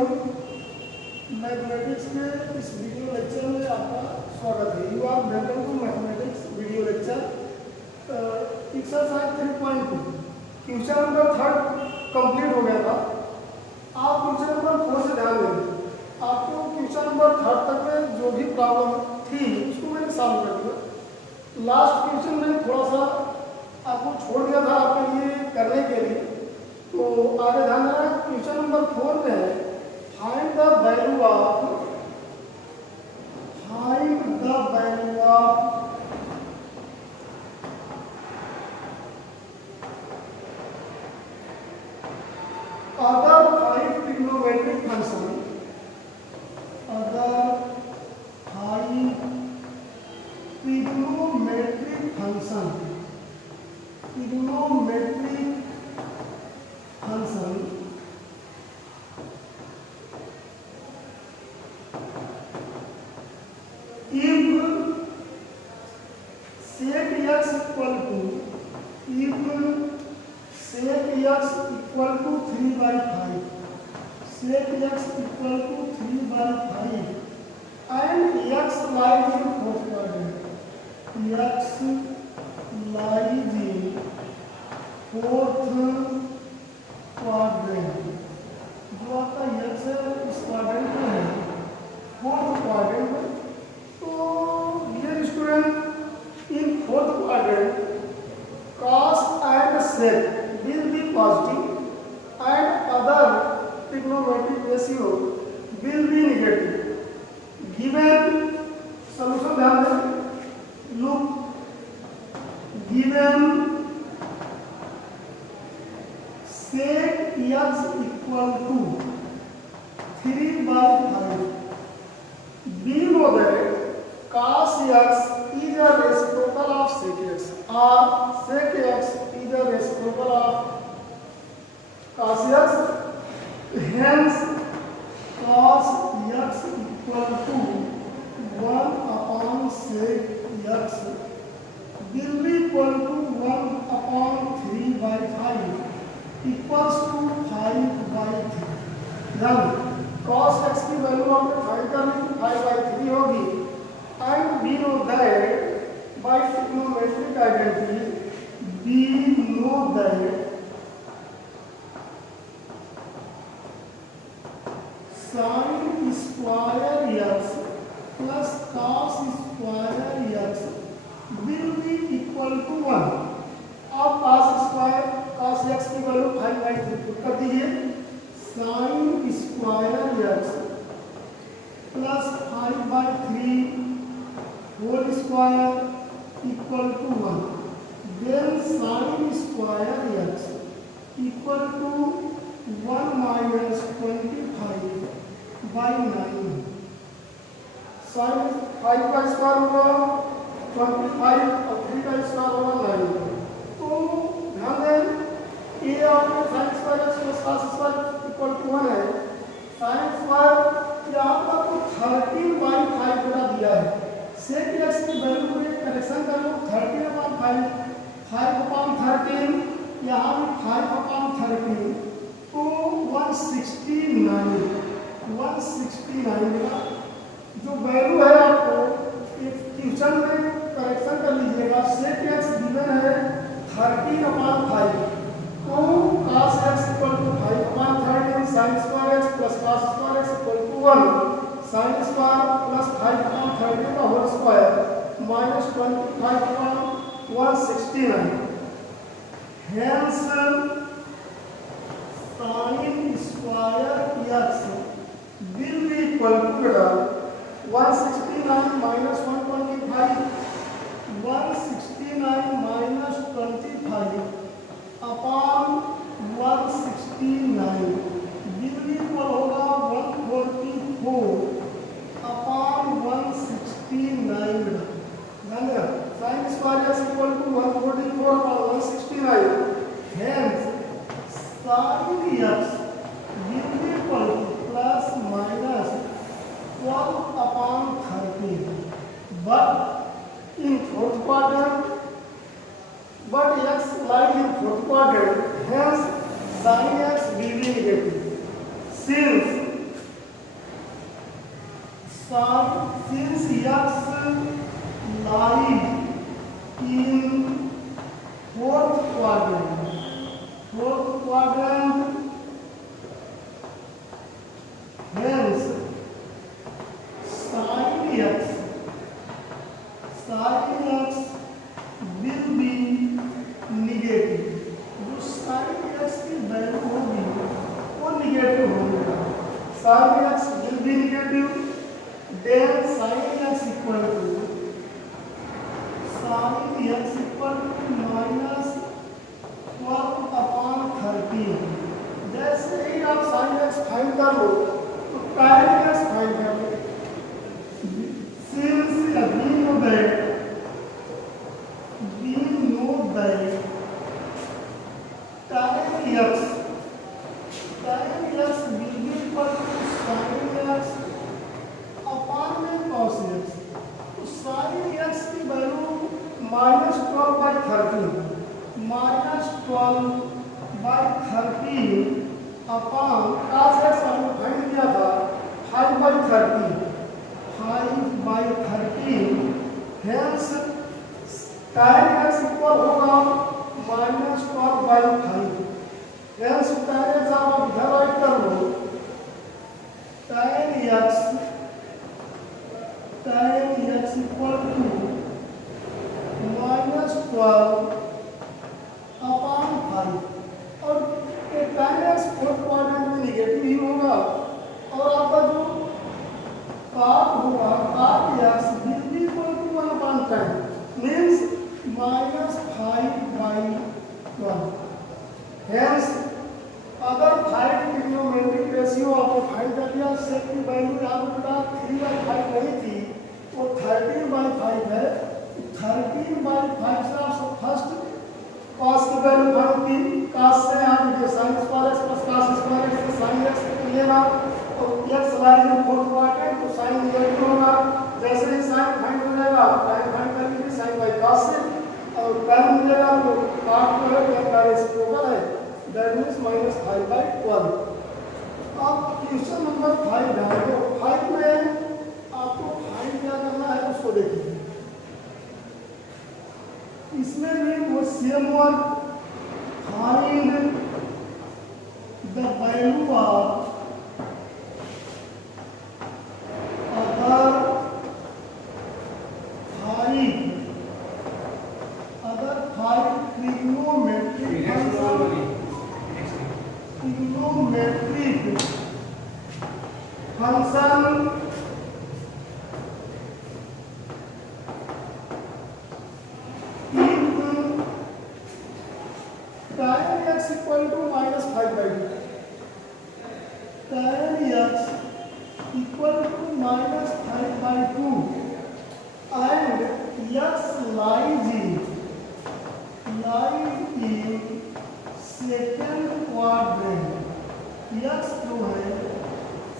Everyone, mathematics के इस video lecture में आपका स्वागत है। You are welcome to mathematics video lecture. Exercise 3.2 question number 3 complete हो गया था। आप क्वेश्चन नंबर 4 से ध्यान दें। आपको क्वेश्चन नंबर 3 तक में जो भी प्रॉब्लम थी उसको मैंने सॉल्व कर दिया। लास्ट क्वेश्चन में थोड़ा सा आपको छोड़ दिया था आपके लिए करने के लिए, तो आगे ध्यान देना। क्वेश्चन नंबर 4 में है find the value of other 5 trigonometric function, other 5 trigonometric function, trigonometric function if sec x equal to, if sec x equal to 3/5, sec x equal to 3/5 and x lies in fourth quadrant, x lies in fourth quadrant, जो आपका x है इस quadrant में है, fourth quadrant में। तो dear student, in fourth quadrant cos and sec will be positive and other trigonometric ratio will be negative. Given solution ध्यान दें, look, given sec x equal to 3/5, we know that cos x is a reciprocal of sec x, or sec x is a reciprocal of cos x. Hence cos x equal to 1 upon sec x will be equal to 1 upon 3/5 equals to 5/3. Then cos x की value आपने find करनी, 5/3 होगी। And we know that by trigonometric identity, we know that sin square x plus cos square x will be equal to 1. अब cos x की value 5/3 put कर दीजिए। sin square x plus 5/3 whole square equal to 1. Then sin square x equal to 1 minus 25/9. sin 5 का square होगा 25 और 3 का square होगा 9। तो ध्यान दें, ये आपने sin square x plus cos square equal to 1 है। sin square यहाँ पर आपको 13/5 गुना दिया है। sec x की वैल्यू में करेक्शन कर लो, 13/5, 5/13, यहाँ भी 5/13, तो 169 का जो वैल्यू है आपको एक क्वेश्चन में करेक्शन कर लीजिएगा। sec x गिवन है 13/5, तो cos x equal to 5/13, sin square x plus cos square x equal to 1, sin square plus 5/13 का whole square minus 25/169। Hence sin square x will be equal to 169 minus 125, 169 minus 25 upon 169 will be equal होगा 144 upon 169। ध्यान देना, sin square x equal to 144 upon 169। Hence sin x will be equal to plus minus 12 upon 13, but in fourth quadrant, but x lies in fourth quadrant, hence sin x will be negative. since x lies in fourth quadrant, hence sin x will be negative. जो sin x की value होगी वो negative होगी. sin x will be negative. Then sin x equal to minus 12 upon 13. जैसे ही आप sin x find कर लो तो tan x find कर लो. Since we know that tan x will be equal to sin x upon में cos x. तो sin x की value minus 12 by 13 upon cos x हमने find किया था 5 by 13 hence tan x equal होगा minus 12 by 5. hence tan x आप इधर write कर लो. tan x equal to minus 12 upon 5. और ये tan x फोर्थ क्वाड्रेंट में निगेटिव ही होगा और आपका जो cot होगा cot x will be equal to 1 upon 10 means minus 5 by 12. hence अगर 5 ट्रिग्नोमेट्रिक रेशियो आपने फाइंड कर लिया, सेक की वैल्यू यहाँ पे बेटा 3 by 5 नहीं थी, वो 13 by 5 है. 13 by 5 से आप फर्स्ट cos की वैल्यू फाइंड की. cos से आप ये sin square x plus cos square x से sin x लेना और x लाइन में फोर्थ क्वाड्रेंट तो sin निगेटिव होगा. जैसे ही sin फाइंड हो जाएगा tan फाइंड कर लीजिए sin by cos से और tan मिलेगा तो cot जो है tan रेसिप्रोकल है. That means minus 5 by 12. अब क्वेश्चन नंबर 5 है तो 5 में आपको फाइंड क्या करना है उसको देखिए. इसमें भी वो same work find the value of other 5 trigonometric function tan x equal to minus 5 by 2. tan x equal to minus 5 by 2 and x lies in second quadrant. x जो है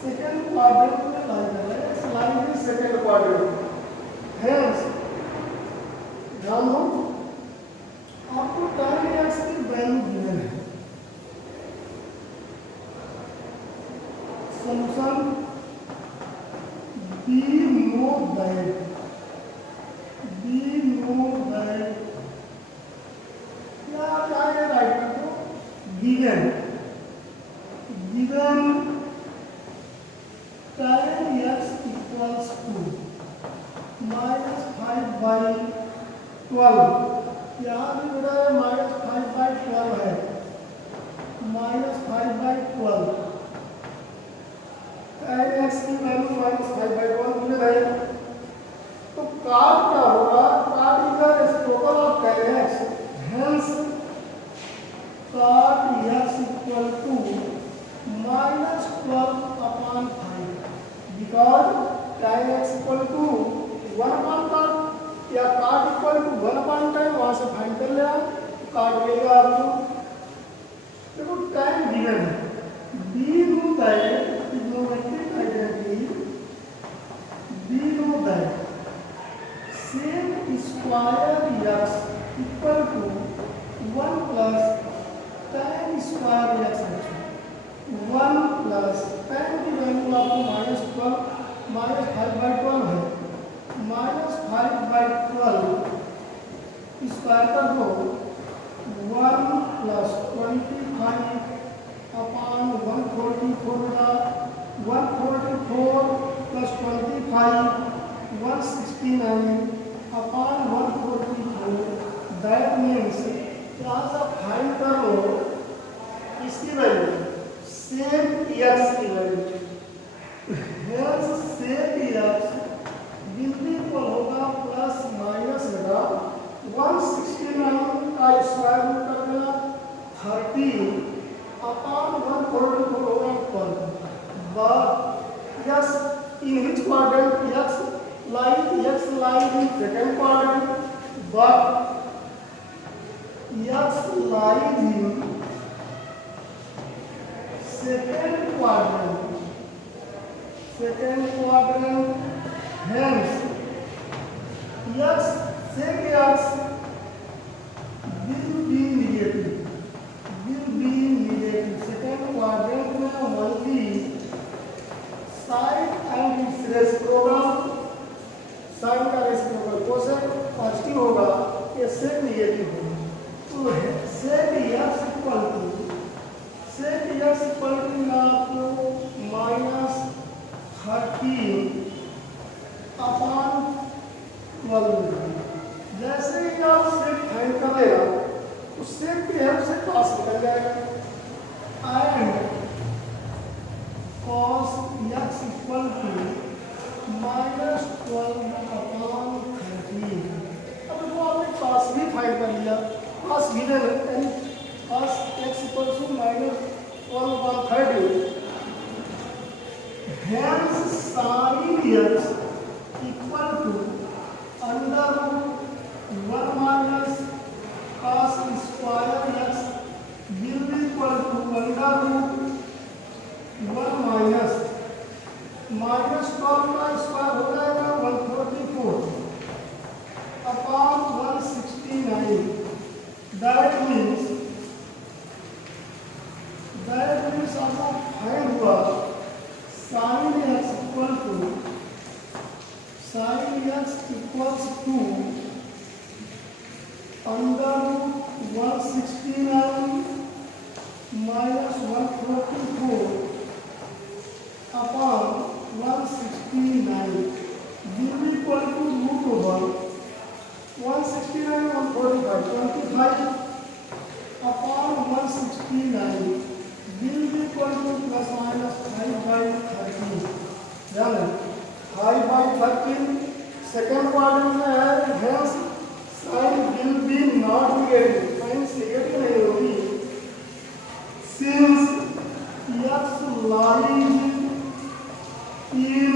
सेकेंड क्वाड्रेंट में लाई कर रहा है. x line in second quadrant. hence ध्यान दो आपको tan x की वैल्यू गिवन है. सॉल्यूशन we know that क्या है राइट कर दो. Given tan x equals to minus 5 by 12. यहाँ भी मेरा minus 5 by 12 है. minus 5 by 12 tan x की वैल्यू minus 5 by 12 मिल रही है. तो cot क्या होगा? cot इधर reciprocal of tan x. hence cot x equal to minus 12 upon 5 because tan x equal to 1 upon cot या cot equal to 1 upon tan वहाँ से फाइंड कर लिया cot मिलेगा आपको. देखो tan गिवन है. we know that trigonometric identity we know that sec square x equal to 1 plus tan square x है. 1 plus tan की वैल्यू आपको minus 12 minus 5 by but yes, in which quadrant? X lies in second quadrant, but X lies in second quadrant. Hence X will be negative. Second quadrant में only sine and its reciprocal, sine का reciprocal cosec positive होगा, ये सेक negative होगा। तो सेक x equal to आपको -13 upon 12। जैसे ही आप सेक find करेगा तो सेक की हेल्प से कॉस निकल जाएगा and cos x equal to -12 upon 13। अब वो आपने cos भी फाइंड कर लिया, cos भी ले लेते हैं, cos x equal to -12 upon 13। Hence sin x equal to √1 minus cos square x will be equal to √1 minus 12 का स्क्वायर हो जाएगा 144 अपॉन 169। दैट मीन्स आपको फाइंड हुआ sin x equal to √169 minus 144 upon 169 will be equal to √169 145 25 upon 169 will be equal to plus minus 5/13। यानी 5/13 second quadrant में है, hence sine will be not negative, sine negative नहीं होगी since x lies in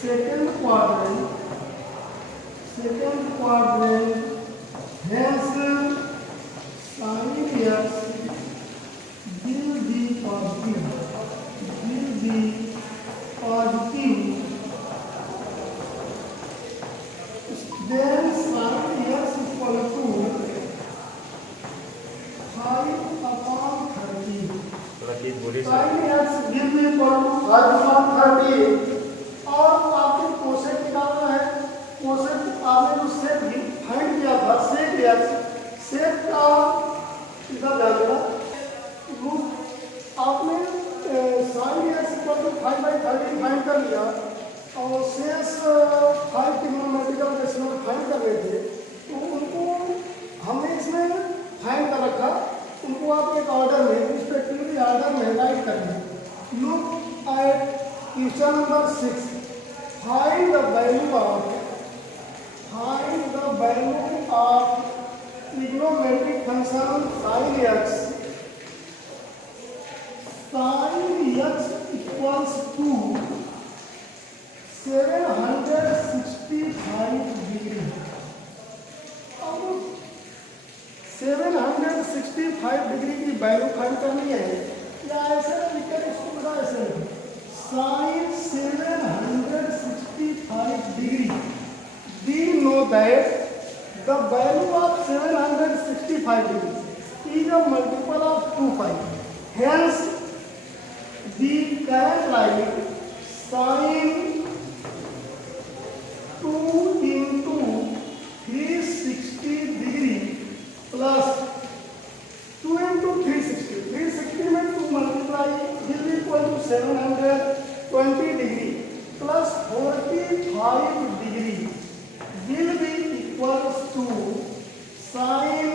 second quadrant, hence sin x will be positive, then sin x equal to 5 upon 13। sin x will be equal to 5 upon 13। और आपको cosec निकालना है, cosec आपने जो सेक find किया था, सेक का इधर जाएगा रूट आपने sin x equal to 5/13 find कर लिया और शेष 5 ट्रिग्नोमेट्रिकल रेशनल फाइंड कर रहे थे, तो उनको हमने इसमें फाइंड कर रखा, उनको आप एक ऑर्डर में रिस्पेक्टिवली ऑर्डर में राइट करना। Look at question number 6। Find the value of trigonometric function sin x equals to 765 degree. अब 765 डिग्री की वैल्यू फाइंड करनी है, या ऐसे लिखकर इसको बता ऐसे sin 765 degree. We know that the value of 765 degree is a multiple of 2π. Hence, we can write sin 2 into 360 degree plus 2 into 360. 360 में 2 multiply will be equal to 720 degree plus 45 degree will be equals to sin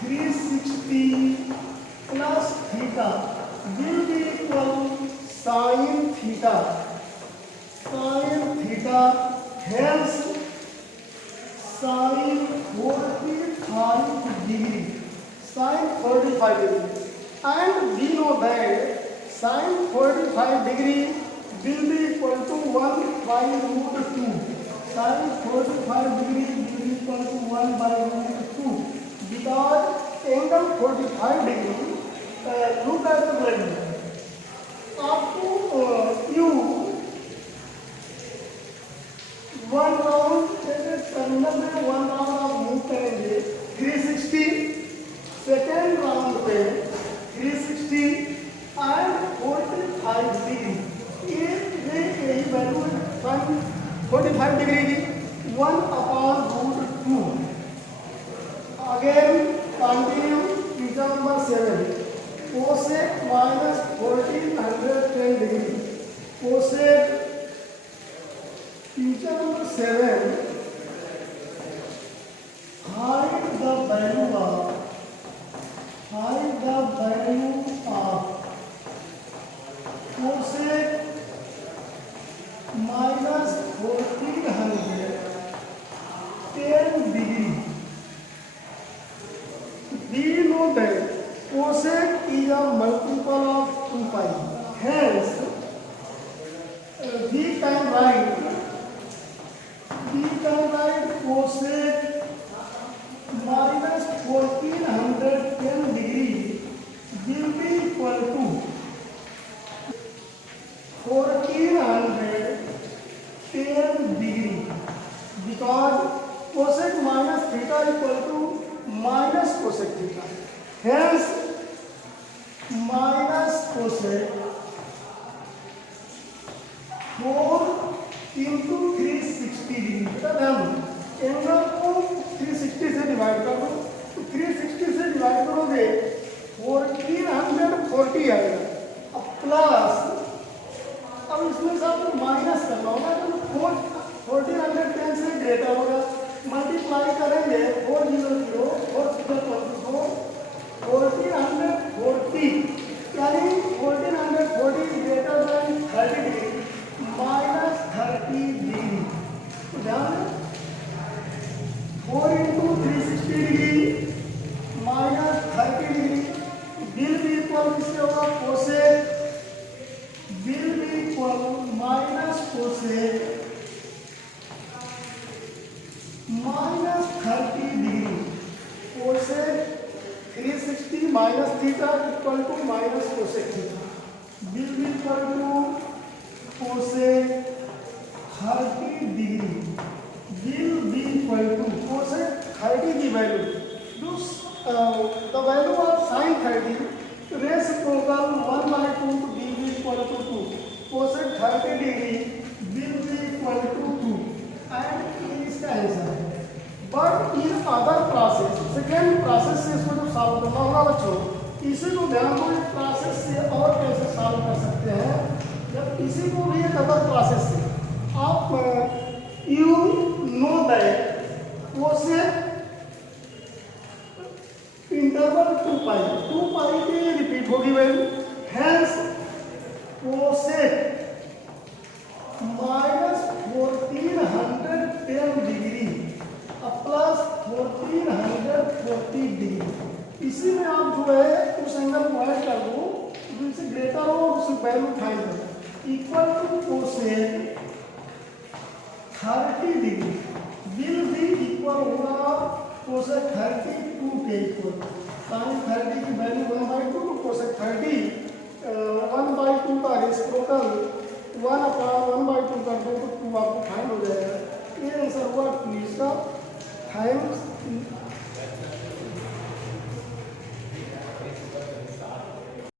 360 plus theta will be equal sin theta, hence sin 45 degree, sin 45 degree। and we know that sin 45 degree will be equal to 1 by root 2. Sin 45 degree will be equal to 1 by root 2 because angle 45 degree, look at the value. आपको you one round terminal में one round आप move करेंगे 360, second round पे 360 and 45 degree. ये यही value है 45 degree की 1/√2। Again continue question number 7 cosec minus 1410 degree. Cosec question number 7 find the value of cosec minus 1410 degree. We know that cosec is a multiple of 2 pi. Hence, we can write cosec minus 1410 degree will be equal to 1410 degree because cosec minus theta equal to minus cosec theta. Hence, minus cosec 4 into 360 degree. बेटा ध्यान दो, angle को 360 से divide कर दो, तो 360 से divide करोगे 1440 आएगा। अब प्लस, अब इसमें से आपको माइनस करना होगा तो 1410 से ग्रेटर होगा। मल्टीप्लाई करेंगे 400 4 1440 यानी 1440 greater than 30 degree minus 30 degree. तो ध्यान दें 4 into 360 degree minus 30 degree will be equal किससे होगा? Cosec will be equal minus cosec minus 30 degree. Cosec 360 minus theta equal to minus cosec theta will be equal to cosec 30 degree will be equal to cosec 30 की value the value of sin 30 reciprocal 1/2 to be equal to 2 cosec 30 degree will be equal to 2 and ये इसका answer है। But in other process second process से इसको जब solve करना होगा बच्चों, इसी को ध्यान दो, एक प्रोसेस से और कैसे सॉल्व कर सकते हैं। जब इसी को भी एक अदर प्रोसेस से आप you know that cosec interval 2 पाई के लिए रिपीट होगी value. Hence cosec minus 1410 degree plus 1440 degree. इसी में आप जो है उस एंगल को ऐड कर दो जिससे ग्रेटर हो उस वैल्यू फाइंड करो equal to cosec 30 degree will be equal होगा कोसेक 32 के इक्वल। sin 30 की वैल्यू 1/2 तो कोसेक 30 1/2 का रेसिप्रोकल 1/1/2 कर दो तो 2 आपको फाइंड हो जाएगा। ये आंसर हुआ 20 का। थैंक्स।